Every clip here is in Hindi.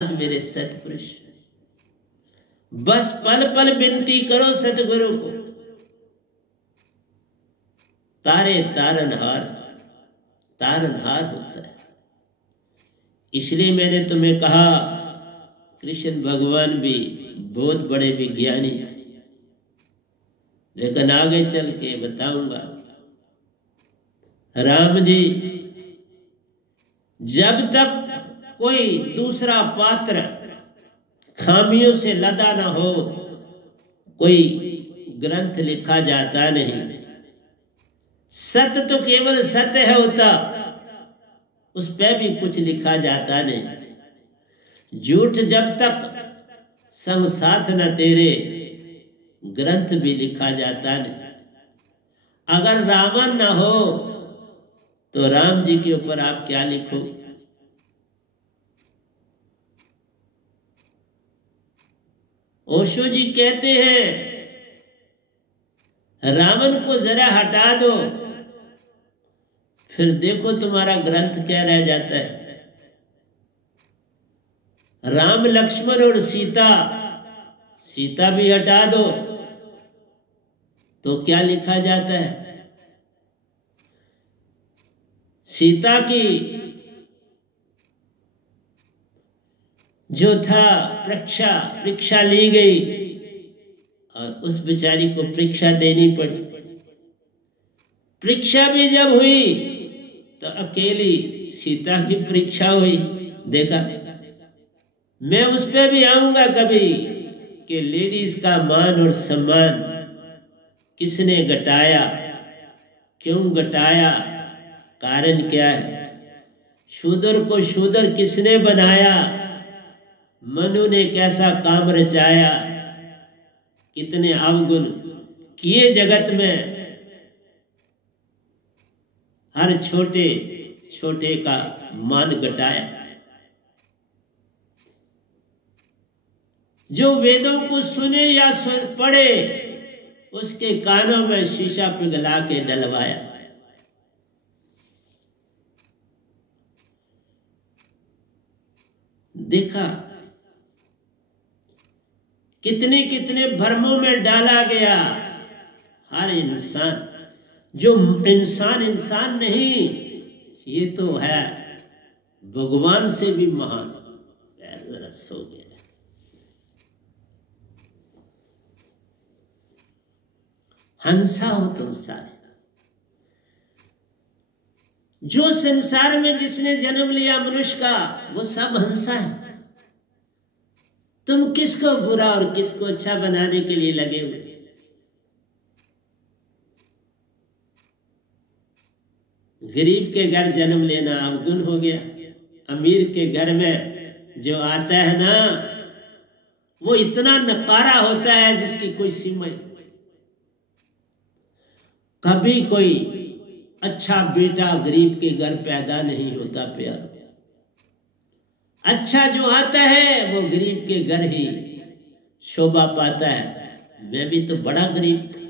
मेरे सतपुरुष, बस पल पल विनती करो सतगुरु को, तारे तारनहार तारनहार होता है। इसलिए मैंने तुम्हें कहा कृष्ण भगवान भी बहुत बड़े विज्ञानी थे, लेकिन आगे चल के बताऊंगा। राम जी जब तक कोई दूसरा पात्र खामियों से लदा ना हो, कोई ग्रंथ लिखा जाता नहीं। सत्य तो केवल सत्य है होता, उस पे भी कुछ लिखा जाता नहीं। झूठ जब तक संग साथ न तेरे, ग्रंथ भी लिखा जाता नहीं। अगर रावण ना हो तो राम जी के ऊपर आप क्या लिखो? ओशो जी कहते हैं रावण को जरा हटा दो, फिर देखो तुम्हारा ग्रंथ क्या रह जाता है। राम लक्ष्मण और सीता, सीता भी हटा दो तो क्या लिखा जाता है? सीता की जो था परीक्षा ली गई और उस बेचारी को परीक्षा देनी पड़ी। परीक्षा भी जब हुई तो अकेली सीता की परीक्षा हुई। देखा, मैं उस पर भी आऊंगा कभी कि लेडीज का मान और सम्मान किसने घटाया, क्यों घटाया, कारण क्या है? शूद्र को शूद्र किसने बनाया? मनु ने कैसा काम रचाया? कितने अवगुण किए जगत में, हर छोटे छोटे का मान घटाया। जो वेदों को सुने या पढ़े, उसके कानों में शीशा पिघला के डलवाया। देखा कितने कितने भ्रमों में डाला गया। हर इंसान, जो इंसान इंसान नहीं, ये तो है भगवान से भी महान। जरा सो गया। हंसा हो तुम सारे। जो संसार में जिसने जन्म लिया मनुष्य का, वो सब हंसा है। तुम किसको बुरा और किसको अच्छा बनाने के लिए लगे हुए? गरीब के घर जन्म लेना अवगुण हो गया। अमीर के घर में जो आता है ना, वो इतना नकारा होता है जिसकी कोई सीमा नहीं। कभी कोई अच्छा बेटा गरीब के घर पैदा नहीं होता प्यार। अच्छा जो आता है वो गरीब के घर ही शोभा पाता है। मैं भी तो बड़ा गरीब था।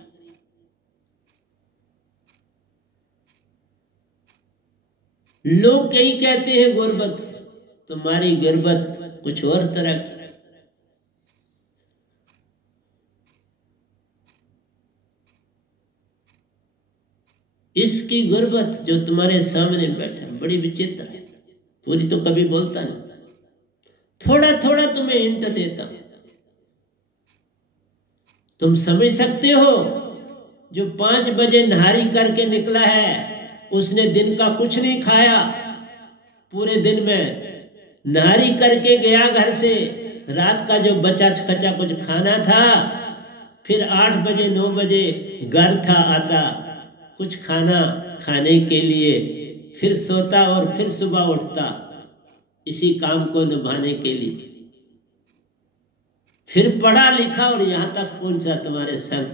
लोग कई कहते हैं गुर्बत, तुम्हारी गुर्बत कुछ और तरह की। इसकी गुर्बत जो तुम्हारे सामने बैठा बड़ी विचित्र है। पूरी तो कभी बोलता नहीं, थोड़ा थोड़ा तुम्हें हिंट देता। तुम समझ सकते हो, जो 5 बजे नहारी करके निकला है, उसने दिन का कुछ नहीं खाया। पूरे दिन में नहारी करके गया घर से, रात का जो बचा खचा कुछ खाना था, फिर 8 बजे 9 बजे घर था आता कुछ खाना खाने के लिए, फिर सोता और फिर सुबह उठता इसी काम को निभाने के लिए। फिर पढ़ा लिखा और यहां तक पहुंचा तुम्हारे संग,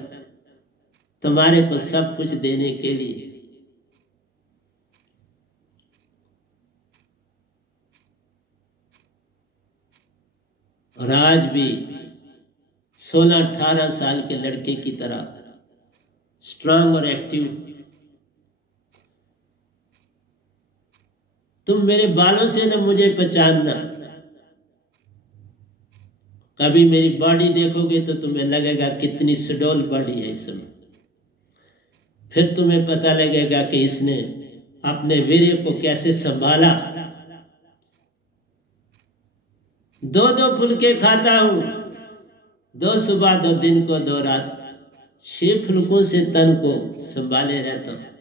तुम्हारे को सब कुछ देने के लिए। और आज भी 16-18 साल के लड़के की तरह स्ट्रांग और एक्टिव। तुम मेरे बालों से न मुझे पहचानना, कभी मेरी बॉडी देखोगे तो तुम्हें लगेगा कितनी सुडौल बॉडी है इस समय। फिर तुम्हें पता लगेगा कि इसने अपने वीर्य को कैसे संभाला। 2-2 फुलके खाता हूं, 2 सुबह 2 दिन को 2 रात, 6 फुलकों से तन को संभाले रहता हूं।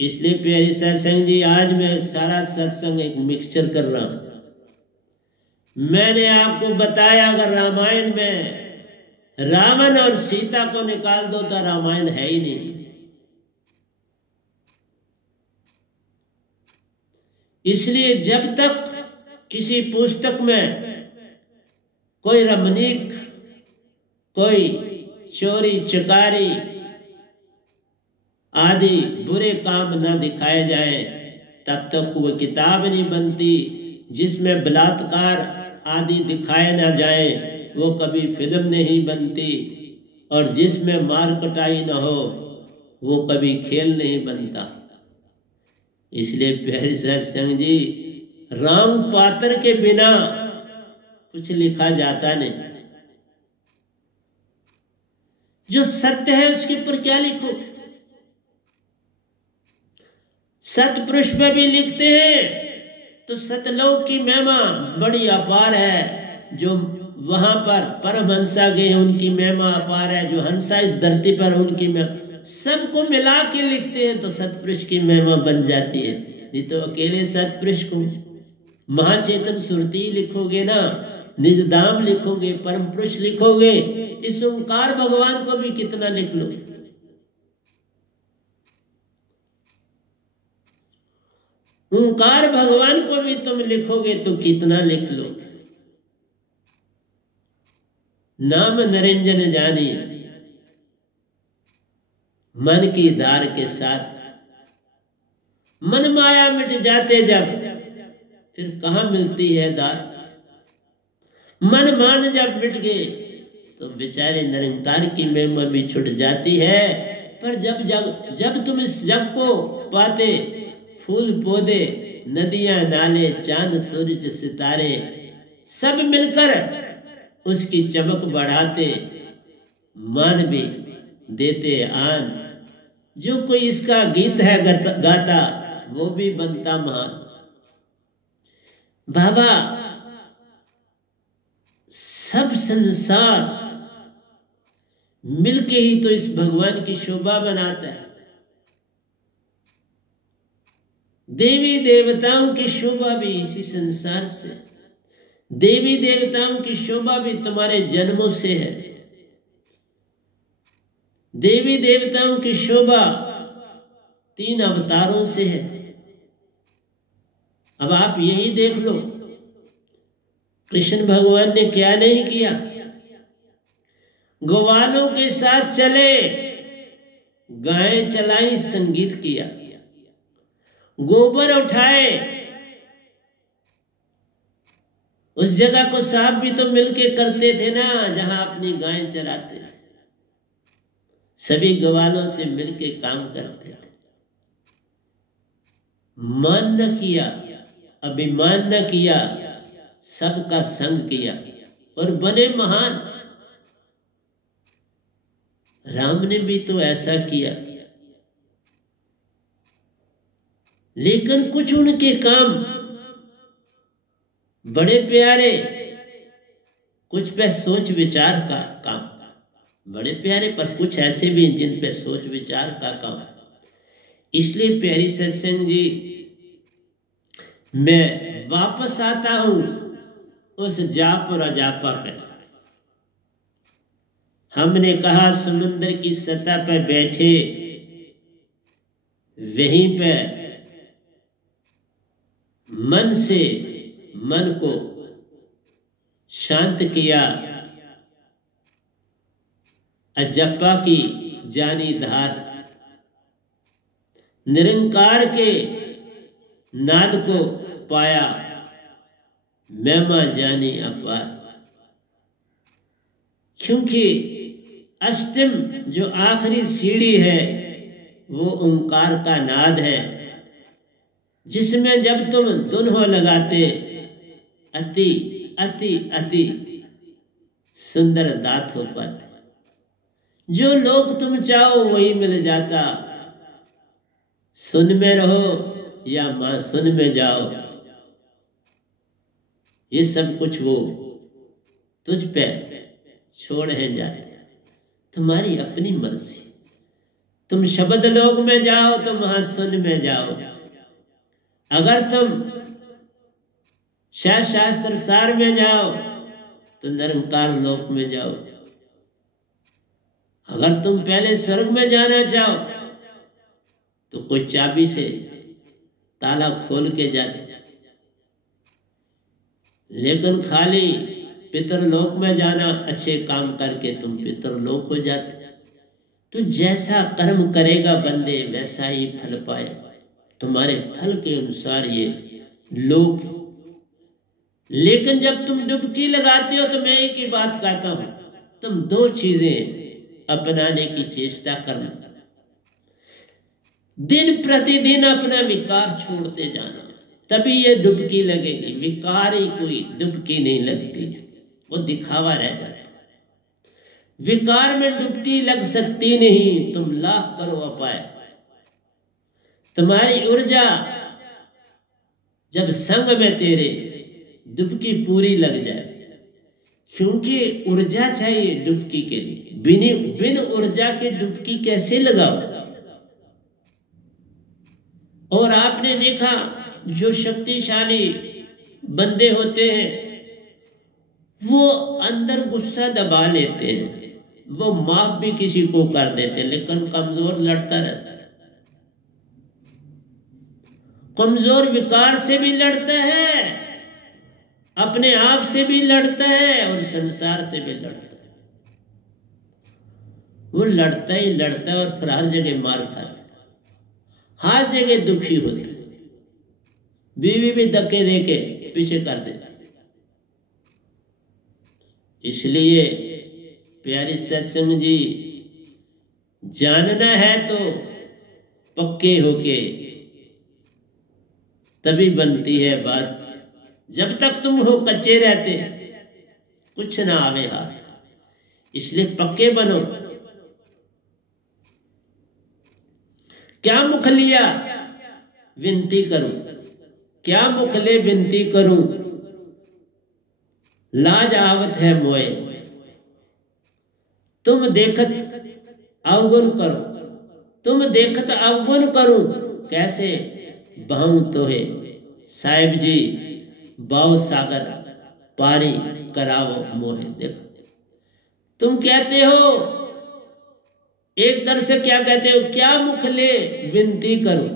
इसलिए प्यारे सत्संग जी, आज मैं सारा सत्संग एक मिक्सचर कर रहा हूं। मैंने आपको बताया अगर रामायण में रावण और सीता को निकाल दो तो रामायण है ही नहीं। इसलिए जब तक किसी पुस्तक में कोई रमणीक, कोई चोरी चकारी आदि बुरे काम न दिखाए जाए, तब तक वो किताब नहीं बनती। जिसमें बलात्कार आदि दिखाए ना जाए वो कभी फिल्म नहीं बनती, और जिसमें मार कटाई न हो वो कभी खेल नहीं बनता। इसलिए प्यारे सत्संग जी, राम पात्र के बिना कुछ लिखा जाता नहीं। जो सत्य है उसके ऊपर क्या लिखो? सतपुरुष में भी लिखते हैं तो सतलोक की महिमा बड़ी अपार है। जो वहां पर परमहंसा गए उनकी महिमा अपार है। जो हंसा इस धरती पर उनकी महिमा, सबको मिला के लिखते हैं तो सतपुरुष की महिमा बन जाती है। नहीं तो अकेले सतपुरुष को महाचेतन सुरती लिखोगे ना, निजधाम लिखोगे, परम पुरुष लिखोगे, इस ओंकार भगवान को भी कितना लिख लो। ओंकार भगवान को भी तुम लिखोगे तो कितना लिख लो। नाम निरंजन जानी मन की धार के साथ, मन माया मिट जाते जब फिर कहां मिलती है दार। मन मान जब मिट गए तो बेचारे निरंकार की महिमा भी छुट जाती है। पर जब तुम इस जग को पाते, फूल पौधे नदियां नाले चांद सूरज सितारे सब मिलकर उसकी चमक बढ़ाते, मान भी देते आन। जो कोई इसका गीत है गाता वो भी बनता महान। बाबा सब संसार मिलके ही तो इस भगवान की शोभा बनाता है। देवी देवताओं की शोभा भी इसी संसार से, देवी देवताओं की शोभा भी तुम्हारे जन्मों से है। देवी देवताओं की शोभा 3 अवतारों से है। अब आप यही देख लो, कृष्ण भगवान ने क्या नहीं किया। ग्वालों के साथ चले, गायें चलाई, संगीत किया, गोबर उठाए, उस जगह को साफ भी तो मिलके करते थे ना जहां अपनी गायें चराते थे। सभी ग्वालों से मिलके काम करते थे। मान न किया, अभिमान न किया, सबका संग किया और बने महान। राम ने भी तो ऐसा किया, लेकिन कुछ उनके काम बड़े प्यारे, कुछ पे सोच विचार का काम बड़े प्यारे, पर कुछ ऐसे भी जिन पे सोच विचार का काम। इसलिए प्यारी सत्संग जी, मैं वापस आता हूं उस जाप और अजापा पे। हमने कहा समुद्र की सतह पर बैठे, वहीं पे मन से मन को शांत किया, अजप्पा की जानी धार, निरंकार के नाद को पाया, महिमा जानी अपार। क्योंकि अष्टम जो आखिरी सीढ़ी है वो ओंकार का नाद है, जिसमें जब तुम दुन्हों लगाते, अति अति अति सुंदर दात हो पाते। जो लोग तुम चाहो वही मिल जाता। सुन में रहो या मां सुन में जाओ, ये सब कुछ वो तुझ पे छोड़ है जाते। तुम्हारी अपनी मर्जी। तुम शब्द लोक में जाओ तो महासुन में जाओ। अगर तुम शास्त्र सार में जाओ तो निरंकार लोक में जाओ। अगर तुम पहले स्वर्ग में जाना चाहो तो कोई चाबी से ताला खोल के जाते, लेकिन खाली पितरलोक में जाना, अच्छे काम करके तुम पितरलोक हो जाते। तो जैसा कर्म करेगा बंदे वैसा ही फल पाएगा। तुम्हारे फल के अनुसार ये लोक। लेकिन जब तुम डुबकी लगाते हो तो मैं एक ही बात कहता हूं, तुम दो चीजें अपनाने की चेष्टा करना। दिन प्रतिदिन अपना विकार छोड़ते जाना, तभी ये डुबकी लगेगी। विकार ही कोई डुबकी नहीं लगती, वो दिखावा रह जाता है। विकार में डुबकी लग सकती नहीं। तुम लाख करो उपाय, तुम्हारी ऊर्जा जब संग में तेरे डुबकी पूरी लग जाए, क्योंकि ऊर्जा चाहिए डुबकी के लिए। बिन ऊर्जा के डुबकी कैसे लगाओ। और आपने देखा जो शक्तिशाली बंदे होते हैं वो अंदर गुस्सा दबा लेते हैं, वो माफ भी किसी को कर देते हैं, लेकिन कमजोर लड़ता रहता है। कमजोर विकार से भी लड़ता है, अपने आप से भी लड़ता है और संसार से भी लड़ता है। वो लड़ता ही लड़ता है और फिर हर जगह मार खाता है, हर जगह दुखी होता है। बीवी भी धक्के देके पीछे कर देती। इसलिए प्यारी सत्संग जी, जानना है तो पक्के होके तभी बनती है बात। जब तक तुम हो कच्चे रहते कुछ ना आवे हाथ। इसलिए पक्के बनो। क्या मुख लिया विनती करूं, क्या मुख ले विनती करूं, लाज आवत है मोए। तुम देखत अवगुण करो, तुम देखत अवगुण करूं, कैसे बहूं तो है। साहिब जी बाव सागर पारी करावो मोहे। देखो तुम कहते हो, एक तरह से क्या कहते हो, क्या मुख ले विनती करूं,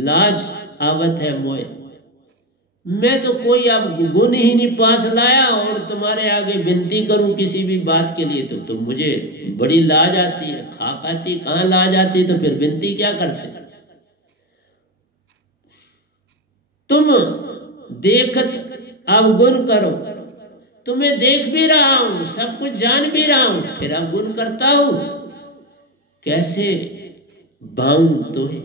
लाज आवत है मोए। मैं तो कोई अब गुण ही नहीं पास लाया और तुम्हारे आगे विनती करूं किसी भी बात के लिए तो मुझे बड़ी लाज आती है। खाक आती, कहां लाज आती, तो फिर विनती क्या करते। तुम देखत अवगुण करो, तुम्हें देख भी रहा हूं, सब कुछ जान भी रहा हूं, फिर अवगुण करता हूं, कैसे भाऊं तो है।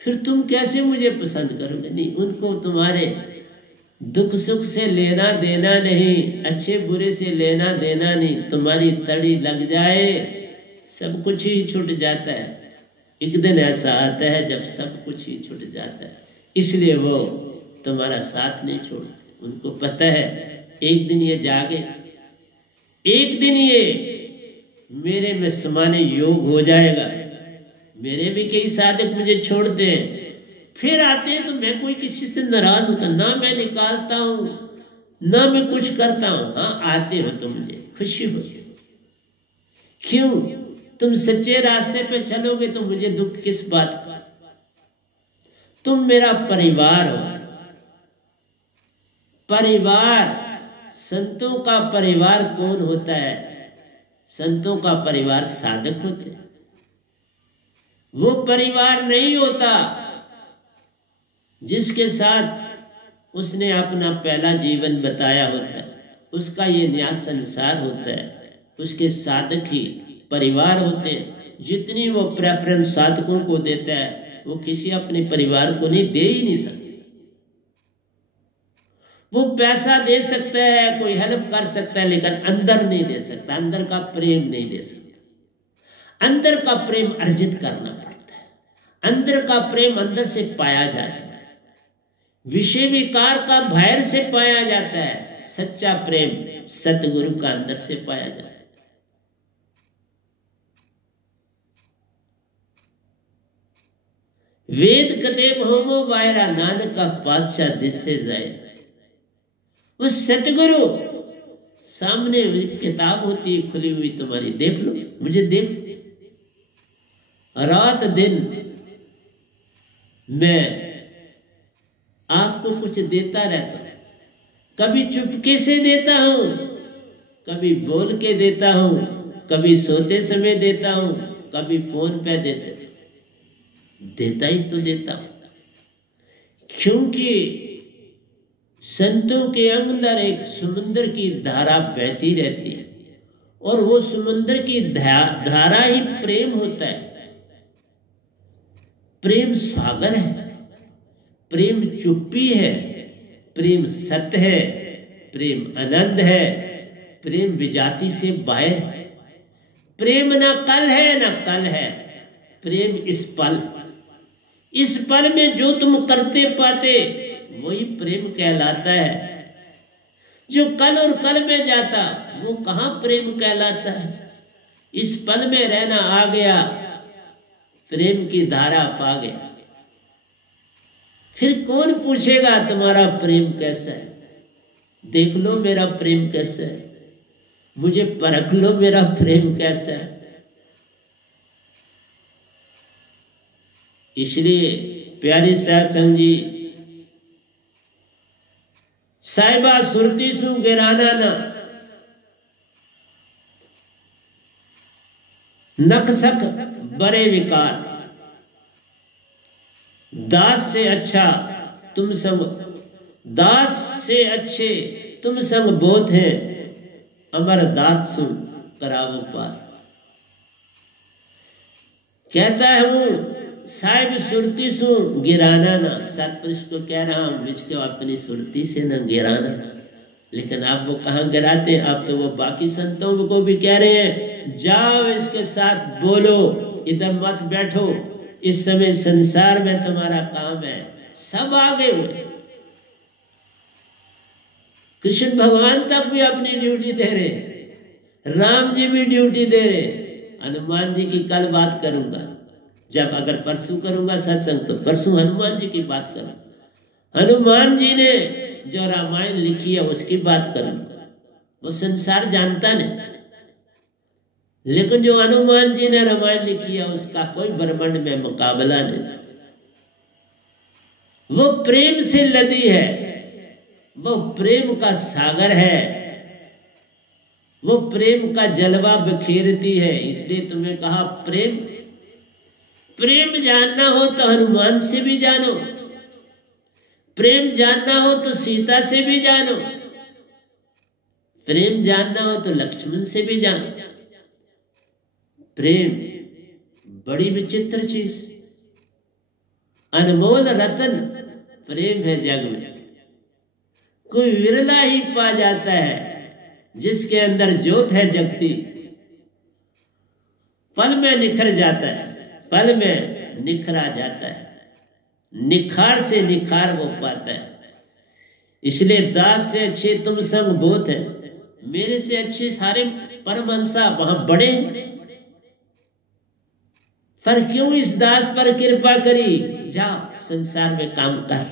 फिर तुम कैसे मुझे पसंद करोगे। नहीं, उनको तुम्हारे दुख सुख से लेना देना नहीं, अच्छे बुरे से लेना देना नहीं। तुम्हारी तड़ी लग जाए सब कुछ ही छूट जाता है। एक दिन ऐसा आता है जब सब कुछ ही छूट जाता है। इसलिए वो तुम्हारा साथ नहीं छोड़ते। उनको पता है एक दिन ये जागे, एक दिन ये मेरे में समाने योग हो जाएगा। मेरे भी कई साधक मुझे छोड़ते हैं, फिर आते हैं तो मैं कोई किसी से नाराज होता ना, मैं निकालता हूं ना मैं कुछ करता हूं। हाँ, आते हो तो मुझे खुशी होती। क्यों? तुम सच्चे रास्ते पे चलोगे तो मुझे दुख किस बात का। तुम मेरा परिवार हो। परिवार, संतों का परिवार कौन होता है? संतों का परिवार साधक होते हैं। वो परिवार नहीं होता जिसके साथ उसने अपना पहला जीवन बताया होता है, उसका ये नया संसार होता है। उसके साधक ही परिवार होते हैं। जितनी वो प्रेफरेंस साधकों को देता है वो किसी अपने परिवार को नहीं दे ही नहीं सकता। वो पैसा दे सकता है, कोई हेल्प कर सकता है, लेकिन अंदर नहीं दे सकता, अंदर का प्रेम नहीं दे सकता। अंदर का प्रेम अर्जित करना पड़ता है, अंदर का प्रेम अंदर से पाया जाता है, विषय विकार का बाहर से पाया जाता है। सच्चा प्रेम सतगुरु का अंदर से पाया जाता है। वेद कते होमो बायरा, नानक का पातशाह दिस से जाए। वो सतगुरु सामने किताब होती है खुली हुई तुम्हारी, देख लो, मुझे देख। रात दिन मैं आपको कुछ देता रहता हूं, कभी चुपके से देता हूं, कभी बोल के देता हूं, कभी सोते समय देता हूं, कभी फोन पे देता ही तो देता हूं। क्योंकि संतों के अंदर एक समुद्र की धारा बहती रहती है, और वो समुद्र की धारा ही प्रेम होता है। प्रेम सागर है, प्रेम चुप्पी है, प्रेम सत्य है, प्रेम आनंद है, प्रेम विजाति से बाहर है। प्रेम ना कल है ना कल है, प्रेम इस पल में जो तुम करते पाते वही प्रेम कहलाता है। जो कल और कल में जाता वो कहां प्रेम कहलाता है। इस पल में रहना आ गया, प्रेम की धारा पा गया। फिर कौन पूछेगा तुम्हारा प्रेम कैसा है? देख लो मेरा प्रेम कैसा है, मुझे परख लो मेरा प्रेम कैसा है। इसलिए प्यारे साध संग जी, साहिबा सुरती सु गिराना ना, नकसक बड़े विकार, दास से अच्छा तुम संग, दास से अच्छे तुम संग बहुत है, अमर दात सुन करावो पार। कहता है वो साहिब सुरती सु गिराना ना, सतपुरुष को कह रहा हूं मुझको अपनी सुरती से न गिराना। लेकिन आप वो कहाँ गिराते हैं? आप तो वो बाकी संतों को भी कह रहे हैं जाओ इसके साथ बोलो, इधर मत बैठो, इस समय संसार में तुम्हारा काम है। सब आगे हुए, कृष्ण भगवान तक भी अपनी ड्यूटी दे रहे, राम जी भी ड्यूटी दे रहे, हनुमान जी की कल बात करूंगा, जब अगर परसों करूंगा सत्संग तो परसों हनुमान जी की बात करूंगा। हनुमान जी ने जो रामायण लिखी है उसकी बात करूंगा। वो संसार जानता नहीं, लेकिन जो हनुमान जी ने रामायण लिखी है उसका कोई ब्रह्मांड में मुकाबला नहीं। वो प्रेम से लदी है, वो प्रेम का सागर है, वो प्रेम का जलवा बिखेरती है। इसलिए तुम्हें कहा प्रेम, प्रेम जानना हो तो हनुमान से भी जानो, प्रेम जानना हो तो सीता से भी जानो, प्रेम जानना हो तो लक्ष्मण से भी जानो। प्रेम बड़ी विचित्र चीज, अनमोल रतन प्रेम है जग में। कोई विरला ही पा जाता है जिसके अंदर ज्योत है जगती, पल में निखर जाता है, पल में निखरा जाता है, निखार से निखार वो पाता है। इसलिए दास से अच्छे तुम सब बहुत है, मेरे से अच्छे सारे परमहंसा वहां बड़े, पर क्यों इस दास पर कृपा करी? जा संसार में काम कर।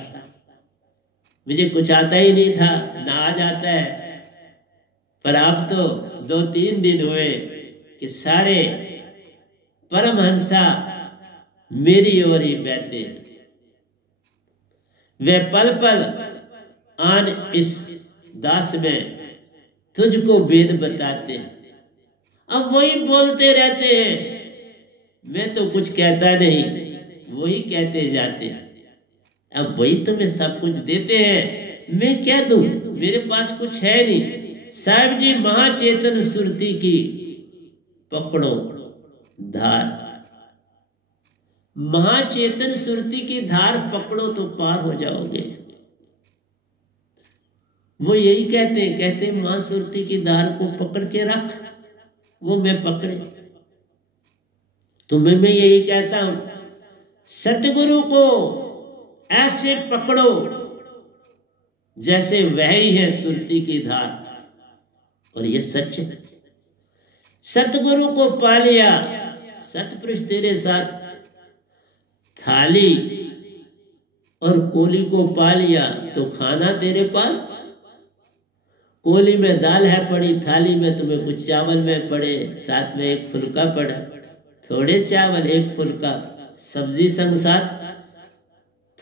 मुझे कुछ आता ही नहीं था, ना आ जाता है, पर अब तो 2-3 दिन हुए कि सारे परमहंसा मेरी ओर ही बहते हैं। वे पल पल आन इस दास में तुझको वेद बताते हैं। अब वही बोलते रहते हैं, मैं तो कुछ कहता नहीं, वही कहते जाते हैं। अब वही तुम्हें सब कुछ देते हैं, मैं क्या दूं? मेरे पास कुछ है नहीं। साहब जी महाचेतन सुरती की पकड़ो धार, महाचेतन सुरती की धार पकड़ो तो पार हो जाओगे। वो यही कहते हैं, कहते हैं मां सुरती की धार को पकड़ के रख, वो मैं पकड़े। तुम्हें मैं यही कहता हूं, सतगुरु को ऐसे पकड़ो जैसे वह ही है सुरती की धार। और ये सच है। सतगुरु को पा लिया, सतपुरुष तेरे साथ, थाली और कोली को पा लिया तो खाना तेरे पास। कोली में दाल है पड़ी, थाली में तुम्हें कुछ चावल में पड़े, साथ में एक फुल्का पड़ा, थोड़े चावल एक फुल्का, सब्जी संग साथ,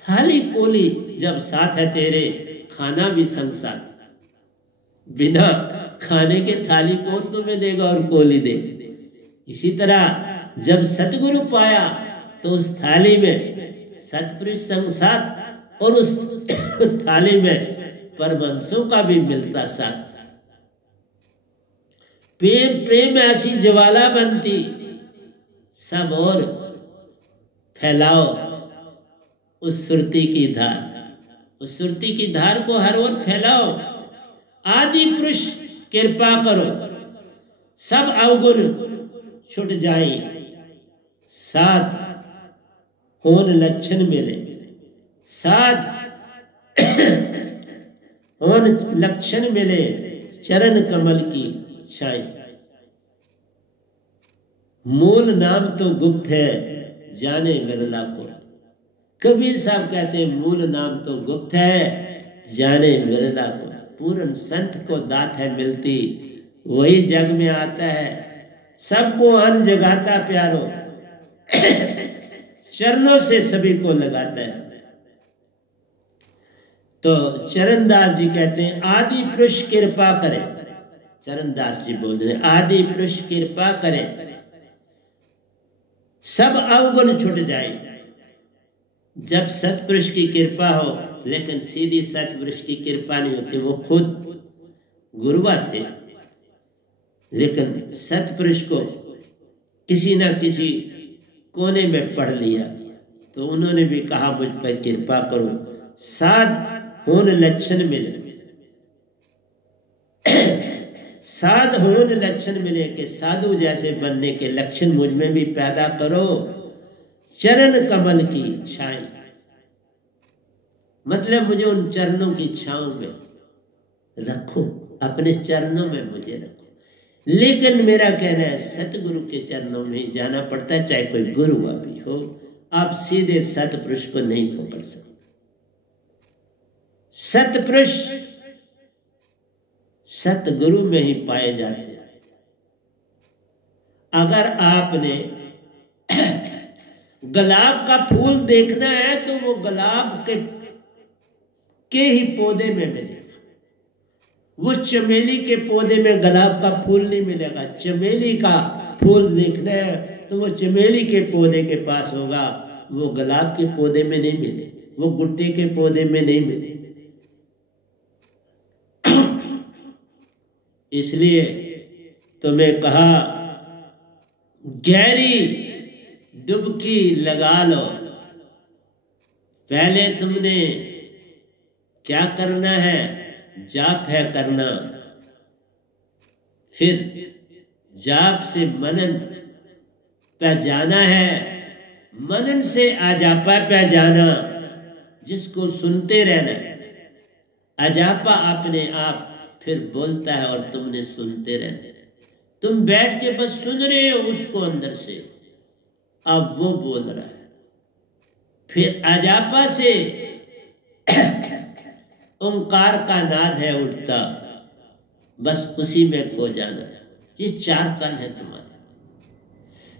थाली कोली जब साथ है तेरे, खाना भी संग साथ। बिना खाने के थाली कौन तुम्हें देगा और कोली दे। इसी तरह जब सतगुरु पाया तो उस थाली में सतपुरुष संग साथ और उस थाली में परमहंसों का भी मिलता साथ। प्रेम ऐसी ज्वाला बनती, सब और फैलाओ उस सुरती की धार। उस सुरती की धार को हर ओर फैलाओ। आदि पुरुष कृपा करो, सब अवगुण छुट जाए, साथ होन लक्षण मिले, साथ होन लक्षण मिले, चरण कमल की छाई। मूल नाम तो गुप्त है, जाने विरला को। कबीर साहब कहते हैं मूल नाम तो गुप्त है, जाने विरला को। पूर्ण संत को दात है मिलती, वही जग में आता है, सबको अन्न जगाता प्यारो, चरणों से सभी को लगाता है। तो चरणदास जी कहते हैं आदि पुरुष कृपा करे। चरणदास जी बोल रहे हैं आदि पुरुष कृपा करे, सब अवगुण छूट जाए। जब सतपुरुष की कृपा हो, लेकिन सीधी सतपुरुष की कृपा नहीं होती। वो खुद गुरुआ थे, लेकिन सतपुरुष को किसी न किसी कोने में पढ़ लिया, तो उन्होंने भी कहा मुझ पर कृपा करो, साध होन लक्षण मिले। साध होन लक्षण मिले कि साधु जैसे बनने के लक्षण मुझ में भी पैदा करो। चरण कमल की छाई, मतलब मुझे उन चरणों की छांव में रखो, अपने चरणों में मुझे रखो। लेकिन मेरा कहना है सतगुरु के चरणों में ही जाना पड़ता है, चाहे कोई गुरु भी हो। आप सीधे सतपुरुष को नहीं पकड़ सकते। सतपुरुष सतगुरु में ही पाए जाते हैं। अगर आपने गुलाब का फूल देखना है तो वो गुलाब के ही पौधे में मिलेगा। वो चमेली के पौधे में गुलाब का फूल नहीं मिलेगा। चमेली का फूल देखना है तो वो चमेली के पौधे के पास होगा, वो गुलाब के पौधे में नहीं मिले, वो गुट्टे के पौधे में नहीं मिले। इसलिए तुम्हें कहा गहरी डुबकी लगा लो। पहले तुमने क्या करना है, जाप है करना, फिर जाप से मनन पे जाना है, मनन से आजापा पे जाना, जिसको सुनते रहना। अजापा अपने आप फिर बोलता है और तुमने सुनते रहना। तुम बैठ के बस सुन रहे हो उसको अंदर से, अब वो बोल रहा है। फिर अजापा से ओंकार का नाद है उठता, बस उसी में खो जाना है। ये चार तल है तुम्हारे।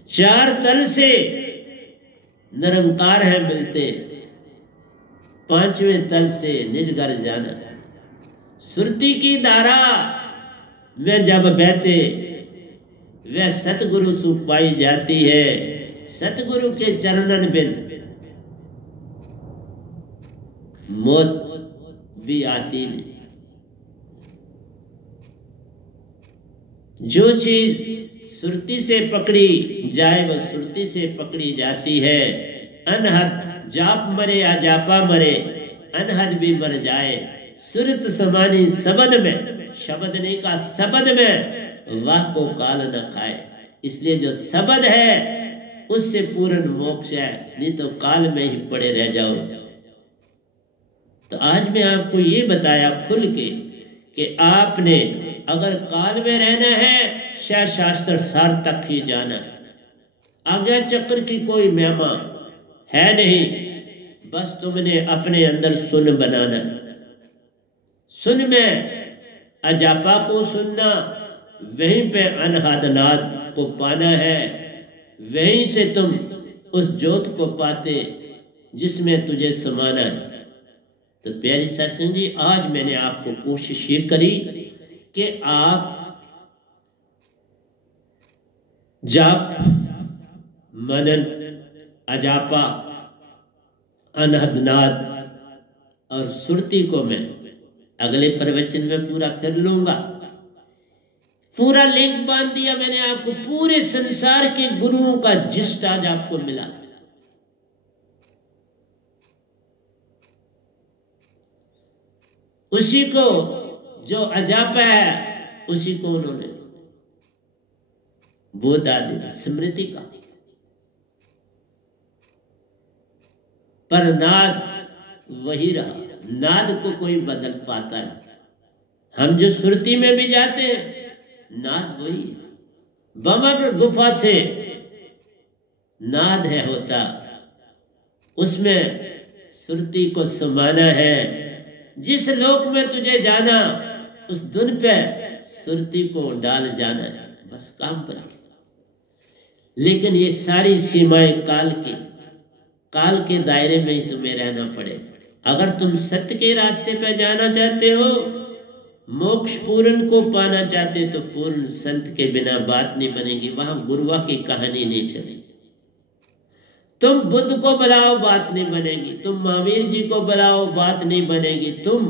चार तल से निरंकार है मिलते, पांचवें तल से निज घर जाना। सुरती की धारा में जब बहते वह सतगुरु सु पाई जाती है। सतगुरु के चरणन बिन मौत भी आती नहीं। जो चीज सुरती से पकड़ी जाए वह सुरती से पकड़ी जाती है। अनहद जाप मरे या जापा मरे, अनहद भी मर जाए, सुरत समानी सबद में, शब्द नहीं का सबद में वाह को काल न खाए। इसलिए जो सबद है उससे पूर्ण मोक्ष है, नहीं तो काल में ही पड़े रह जाओ। तो आज मैं आपको ये बताया खुल के कि आपने अगर काल में रहना है, शास्त्र सार तक ही जाना। आज्ञा चक्र की कोई महिमा है नहीं, बस तुमने अपने अंदर सुन बनाना। सुन में अजापा को सुनना, वहीं पे अनहद नाद को पाना है, वहीं से तुम उस ज्योत को पाते जिसमें तुझे समाना है। तो प्यारी सत्संग जी, आज मैंने आपको कोशिश ये करी कि आप जाप, मनन, अजापा, अनहदनाद और सुरती को मैं अगले प्रवचन में पूरा कर लूंगा। पूरा लिंक बांध दिया मैंने आपको, पूरे संसार के गुरुओं का जिस्ट आज आपको मिला। उसी को जो अजापा है उसी को उन्होंने बोध आदि स्मृति का, पर नाद वही रहा। नाद को कोई बदल पाता नहीं। हम जो सुरती में भी जाते हैं, नाद वही है। बमर गुफा से नाद है होता, उसमें सुरती को समाना है। जिस लोक में तुझे जाना, उस धुन पे सुरती को डाल जाना है, बस काम पर। लेकिन ये सारी सीमाएं काल के दायरे में ही तुम्हें रहना पड़ेगा। अगर तुम सत्य के रास्ते पे जाना चाहते हो, मोक्ष पूर्ण को पाना चाहते, तो पूर्ण संत के बिना बात नहीं बनेगी। वहां गुरुआ की कहानी नहीं चलेगी। तुम बुद्ध को बुलाओ, बात नहीं बनेगी। तुम महावीर जी को बुलाओ, बात नहीं बनेगी। तुम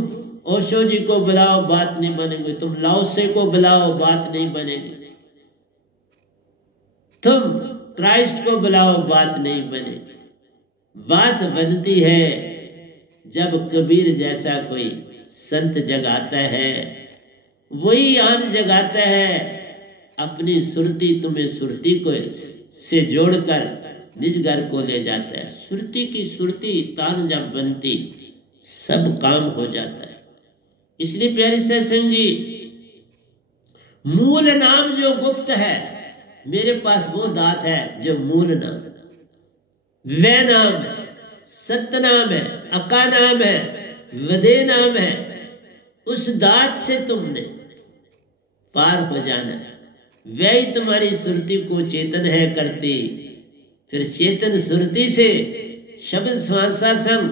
ओशो जी को बुलाओ, बात नहीं बनेगी। तुम लाओसे को बुलाओ, बात नहीं बनेगी। तुम क्राइस्ट को बुलाओ, बात नहीं बनेगी। बात बनती है जब कबीर जैसा कोई संत जगाता है, वही आन जगाता है। अपनी सुरती तुम्हें सुरती को से जोड़कर निज घर को ले जाता है। सुरती की सुरती तान जब बनती, सब काम हो जाता है। इसलिए प्यारी सत्संग जी, मूल नाम जो गुप्त है, मेरे पास वो दात है जो मूल नाम, वह नाम है, सत्य नाम है, अका नाम है, वदे नाम है। उस दात से तुमने पार हो जाना है। वही तुम्हारी सुरती को चेतन है करती। फिर चेतन सुरती से शब्द श्वासा संग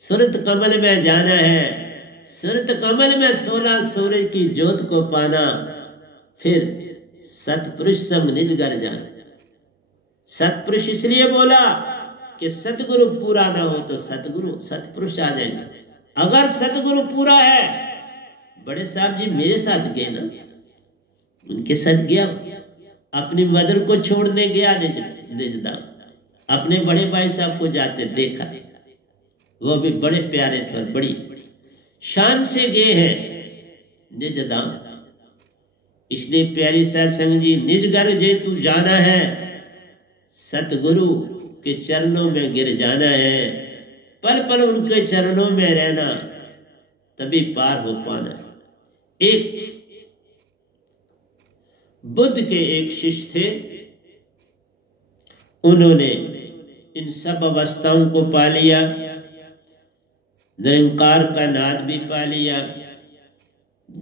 सुरत कमल में जाना है। सुरत कमल में 16 सूरज की ज्योत को पाना। फिर सतपुरुष संग निज घर जाना। सतपुरुष इसलिए बोला कि सतगुरु पूरा ना हो तो सतपुरुष आ जाएंगे। अगर सतगुरु पूरा है, बड़े साहब जी मेरे साथ गए ना, उनके साथ गया, अपनी मदर को छोड़ने गया निजदाम, अपने बड़े भाई साहब को जाते देखा, वो भी बड़े प्यारे थे और बड़ी शान से गए हैं निजदाम। इसलिए प्यारी सत्संग जी, निज घर जे तू जाना है, सतगुरु के चरणों में गिर जाना है। पल पल उनके चरणों में रहना, तभी पार हो पाना। एक बुद्ध के एक शिष्य थे, उन्होंने इन सब अवस्थाओं को पा लिया, निरंकार का नाद भी पा लिया,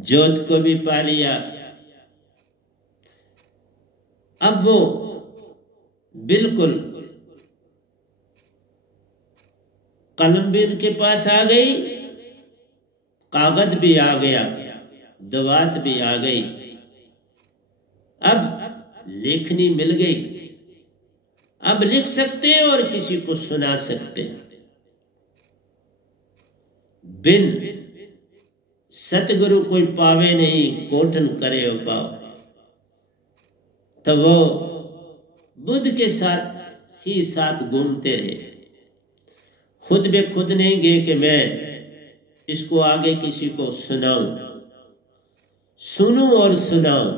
ज्योत को भी पा लिया। अब वो बिल्कुल कलम भी उनके पास आ गई, कागज भी आ गया, दवात भी आ गई। अब लेखनी मिल गई, अब लिख सकते हैं और किसी को सुना सकते हैं। बिन सतगुरु कोई पावे नहीं, कोटन करे हो पाओ। तो वो बुद्ध के साथ ही साथ घूमते रहे। खुद बे खुद नहीं गए कि मैं इसको आगे किसी को सुनाऊं, सुनूं और सुनाऊं।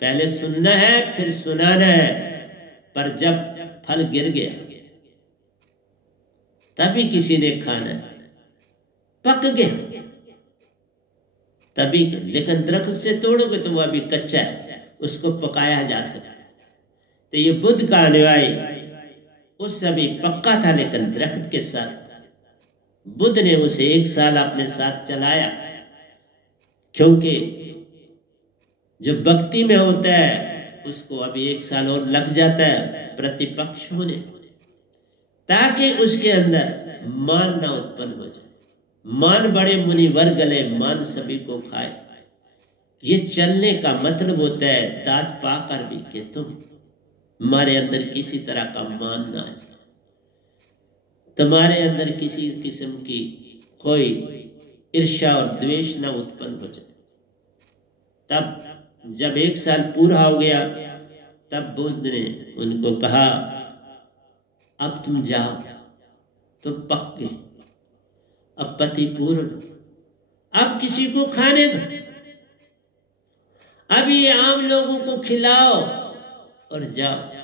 पहले सुनना है फिर सुनाना है, पर जब फल गिर गया तभी किसी ने खाना है, पक गया तभी। लेकिन दरख्त से तोड़ोगे तो वह अभी कच्चा है, उसको पकाया जा सकता है। तो ये बुद्ध का अनुयायी उस अभी पक्का था, लेकिन दरख्त के साथ बुद्ध ने उसे 1 साल अपने साथ चलाया, क्योंकि जो भक्ति में होता है उसको अभी 1 साल और लग जाता है प्रतिपक्ष होने, ताकि उसके अंदर मान ना उत्पन्न हो जाए। मान बड़े मुनिवर गले, मान सभी को खाए। ये चलने का मतलब होता है दात पाकर भी कि तुम हमारे अंदर किसी तरह का मान ना आ जाए, तुम्हारे अंदर किसी किस्म की कोई ईर्ष्या और द्वेष ना उत्पन्न हो जाए। तब जब 1 साल पूरा हो गया तब बुद्ध ने उनको कहा, अब तुम जाओ, तुम पक गए, अब पति पूर्ण, अब किसी को खाने दो, अब ये आम लोगों को खिलाओ और जाओ।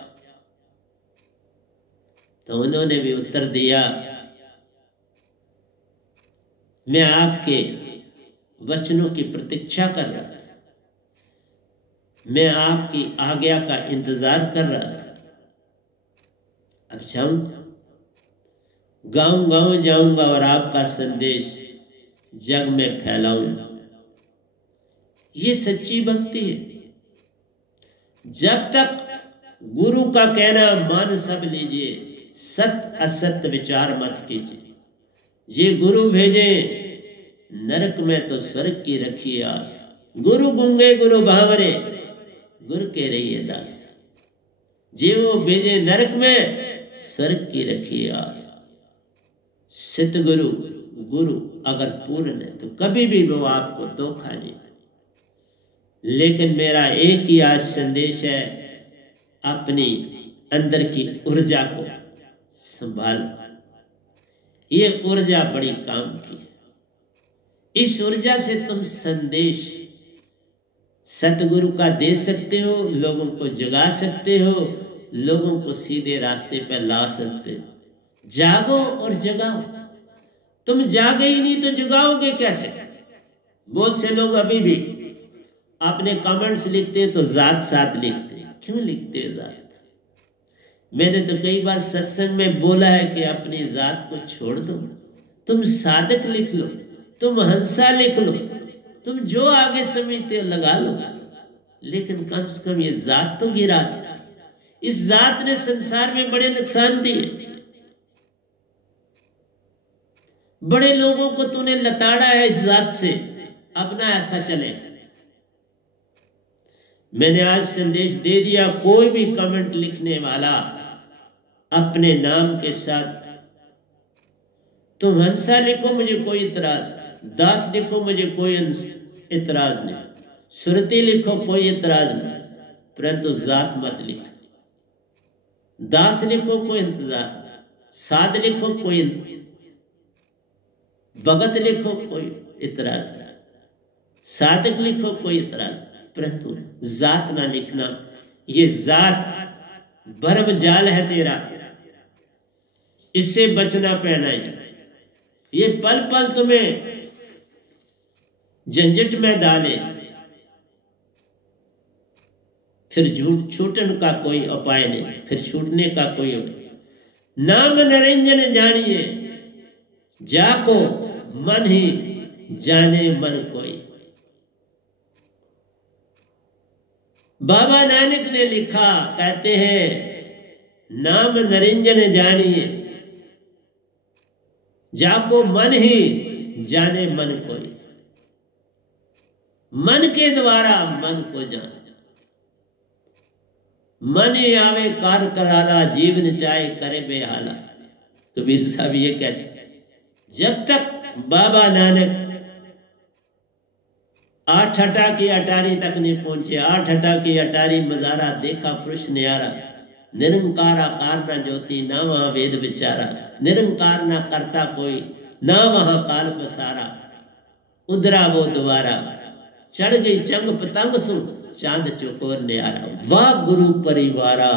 तो उन्होंने भी उत्तर दिया, मैं आपके वचनों की प्रतीक्षा कर रहा था, मैं आपकी आज्ञा का इंतजार कर रहा था। अब जाऊं, गांव गांव जाऊंगा और आपका संदेश जग में फैलाऊंगा। ये सच्ची भक्ति है। जब तक गुरु का कहना मान सब लीजिए, सत्य असत्य विचार मत कीजिए। ये गुरु भेजे नरक में तो स्वर्ग की रखिए आस। गुरु गुंगे गुरु भावरे, गुरु के रहिए दास। जे वो भेजे नरक में, स्वर्ग की रखिए आस। सतगुरु गुरु अगर पूर्ण है तो कभी भी वो आपको धोखा नहीं। लेकिन मेरा एक ही आज संदेश है, अपनी अंदर की ऊर्जा को संभालो। ये ऊर्जा बड़ी काम की है। इस ऊर्जा से तुम संदेश सतगुरु का दे सकते हो, लोगों को जगा सकते हो, लोगों को सीधे रास्ते पर ला सकते हो। जागो और जगाओ। तुम जागे ही नहीं तो जगाओगे कैसे? बहुत से लोग अभी भी अपने कमेंट्स लिखते हैं तो जात साथ लिखते हैं। क्यों लिखते हैं जात? मैंने तो कई बार सत्संग में बोला है कि अपनी जात को छोड़ दो, तुम साधक लिख लो, तुम हंसा लिख लो, तुम जो आगे समझते हो लगा लो, लेकिन कम से कम ये जात तो गिरा दो। इस जात ने संसार में बड़े नुकसान दिए। बड़े लोगों को तूने लताड़ा है इस जात से, अपना ऐसा चले। मैंने आज संदेश दे दिया, कोई भी कमेंट लिखने वाला अपने नाम के साथ, तुम हंसा लिखो मुझे कोई इतराज, दास लिखो मुझे कोई इतराज नहीं, सुरती लिखो कोई इतराज नहीं, परंतु जात मत लिखो। दास लिखो कोई इंतजार, साध लिखो कोई, भगत लिखो कोई इतराज, साधक लिखो कोई इतराज, परंतु जात ना लिखना। ये जात भरम जाल है तेरा, इससे बचना पैना है। ये पल पल तुम्हें झंझट में डाले, फिर छूटने का कोई उपाय नहीं, फिर छूटने का कोई नाम निरंजन जानिए, जाको मन ही जाने मन कोई। बाबा नानक ने लिखा, कहते हैं नाम निरंजन जानिए, जाको मन ही जाने मन कोई। मन के द्वारा मन को जान, मन ही आवे कार कराला, जीवन चाहे करे बेहाला। कबीर साहब ये कहते, जब तक बाबा नानक 8 हटा की अटारी तक नहीं पहुंचे, 8 हटा की अटारी मजारा देखा पुरुष न्यारा, निरंकारा कारना ज्योति ना वहां वेद विचारा, निरंकार ना करता कोई ना वहां काल पसारा, उधरा वो दोबारा, चढ़ गई चंग पतंग सु चांद चकोर न्यारा। वाह गुरु परिवारा।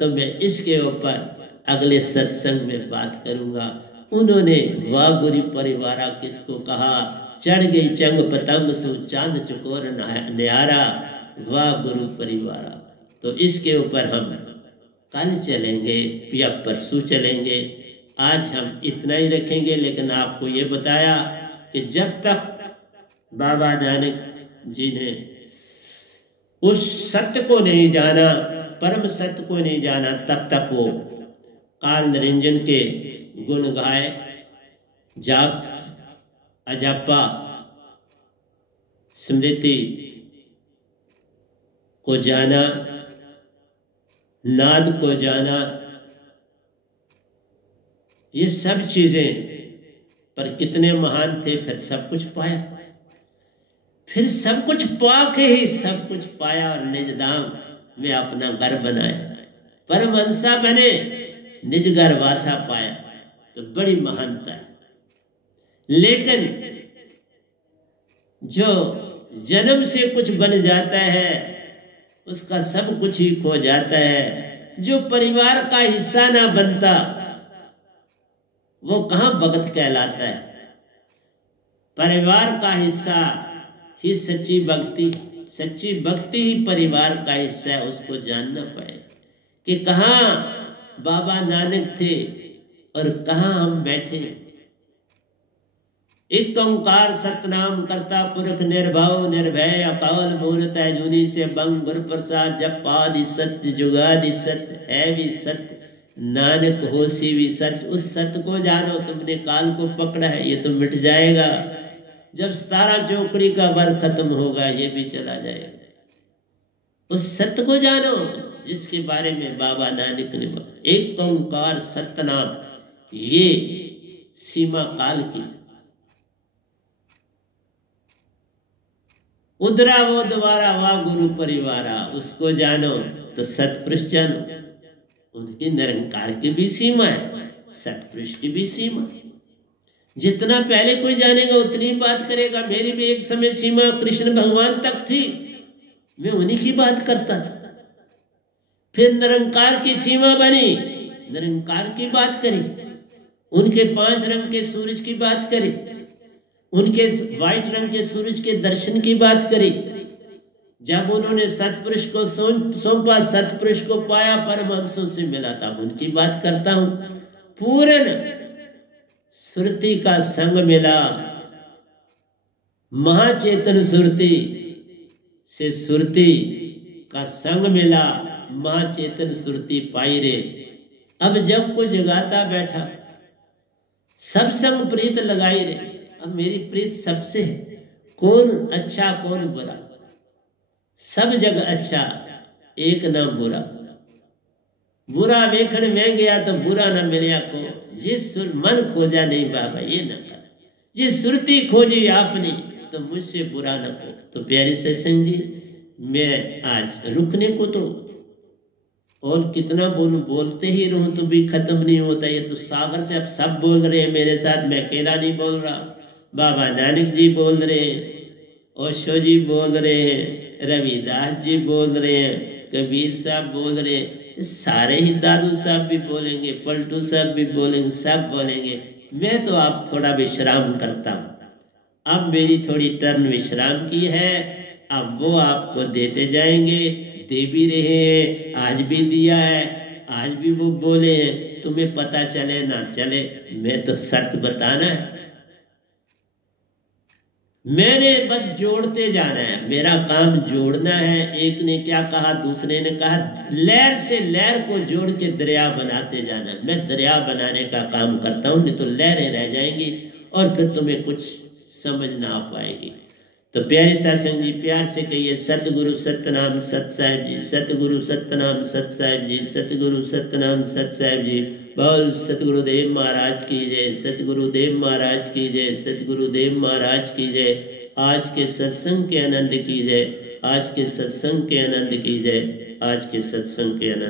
तो मैं इसके ऊपर अगले सत्संग में बात करूंगा। उन्होंने वाह गुरु परिवारा किसको कहा? चढ़ गई चंग पतंग सु चांद चकोर न्यारा, वाह गुरु परिवारा। तो इसके ऊपर हम कल चलेंगे या परसों चलेंगे। आज हम इतना ही रखेंगे, लेकिन आपको ये बताया कि जब तक बाबा नानक जी ने उस सत्य को नहीं जाना, परम सत्य को नहीं जाना, तब तक वो काल निरंजन के गुण गाए, जाप अजापा स्मृति को जाना, नाद को जाना, ये सब चीजें, पर कितने महान थे। फिर सब कुछ पाया, फिर सब कुछ पा के ही सब कुछ पाया और निज धाम में अपना घर बनाया, परमहंसा बने, निज घर वासा पाया। तो बड़ी महानता है। लेकिन जो जन्म से कुछ बन जाता है उसका सब कुछ ही खो जाता है। जो परिवार का हिस्सा ना बनता वो कहां भगत कहलाता है? परिवार का हिस्सा ही सच्ची भक्ति, सच्ची भक्ति ही परिवार का हिस्सा है। उसको जानना पड़ेगा कि कहाँ बाबा नानक थे और कहाँ हम बैठे। एक ओंकार सतनाम करता पुरख निर्भव निर्भय अकाल मूर्त है जूनी से बंग गुर प्रसाद जब पादि सत्य जुगादि सत्य है भी सत्य नानक होशी भी सत्य। उस सत्य को जानो। तुमने काल को पकड़ा है, ये तो मिट जाएगा। जब 17 चौकड़ी का वर खत्म होगा ये भी चला जाएगा। उस सत्य को जानो जिसके बारे में बाबा नानक ने बोला। एक ओंकार सतनाम, ये सीमा काल की। उधरा वो द्वारा वाह गुरु परिवारा, उसको जानो तो सतपुरुष जानो। उनकी निरंकार की भी सीमा है, सतपुरुष की भी सीमा। जितना पहले कोई जानेगा उतनी बात करेगा। मेरी भी एक समय सीमा कृष्ण भगवान तक थी, मैं उन्हीं की बात करता था। फिर निरंकार की सीमा बनी, निरंकार की बात करी। उनके 5 रंग के सूरज की बात करी, उनके व्हाइट रंग के सूरज के दर्शन की बात करी। जब उन्होंने सतपुरुष को सौंपा, सतपुरुष को पाया, परमहंसों से मिला, तब उनकी बात करता हूं। पूर्ण सुरति का संग मिला, महाचेतन सुरति से सुरति का संग मिला, महाचेतन सुरति पाई रे। अब जब को जगाता बैठा, सब संग प्रीत लगाई रे। अब मेरी प्रीत सबसे है, कौन अच्छा कौन बुरा, सब जग अच्छा एक ना बुरा। बुरा वेखण में गया तो बुरा ना मिलया को, जिस मन खोजा नहीं बाबा ये न कर, जिस सुरती खोजी आपने तो मुझसे बुरा न को। तो प्यारे सत्संग जी, मैं आज रुकने को तो और कितना बोलते ही रहूं तो भी खत्म नहीं होता। ये तो सागर से अब सब बोल रहे हैं मेरे साथ, मैं अकेला नहीं बोल रहा। बाबा नानक जी बोल रहे हैं, ओशो जी बोल रहे हैं, रविदास जी बोल रहे हैं, कबीर साहब बोल रहे हैं, सारे ही दादू साहब भी बोलेंगे, पलटू साहब भी बोलेंगे, सब बोलेंगे। मैं तो आप थोड़ा विश्राम करता हूँ। अब मेरी थोड़ी टर्न विश्राम की है, अब वो आपको देते जाएंगे, दे भी रहे हैं, आज भी दिया है, आज भी वो बोले हैं। तुम्हें पता चले ना चले, मैं तो सत्य बताना है। मैंने बस जोड़ते जाना है, मेरा काम जोड़ना है। एक ने क्या कहा, दूसरे ने कहा, लहर से लहर को जोड़ के दरिया बनाते जाना। मैं दरिया बनाने का काम करता हूँ, नहीं तो लहरें रह जाएंगी और फिर तुम्हें कुछ समझ ना आ पाएगी। तो प्यारे सत्संग जी, प्यार से कहिए सतगुरु सतनाम सत साहिब जी, सतगुरु सतनाम सत साहिब जी, सतगुरु सतनाम सत साहिब जी। बोल सतगुरुदेव महाराज की जय, सतगुरुदेव महाराज की जय, सतगुरुदेव महाराज की जय। आज के सत्संग के आनंद की जय, आज के सत्संग के आनंद की जय, आज के सत्संग के आनंद।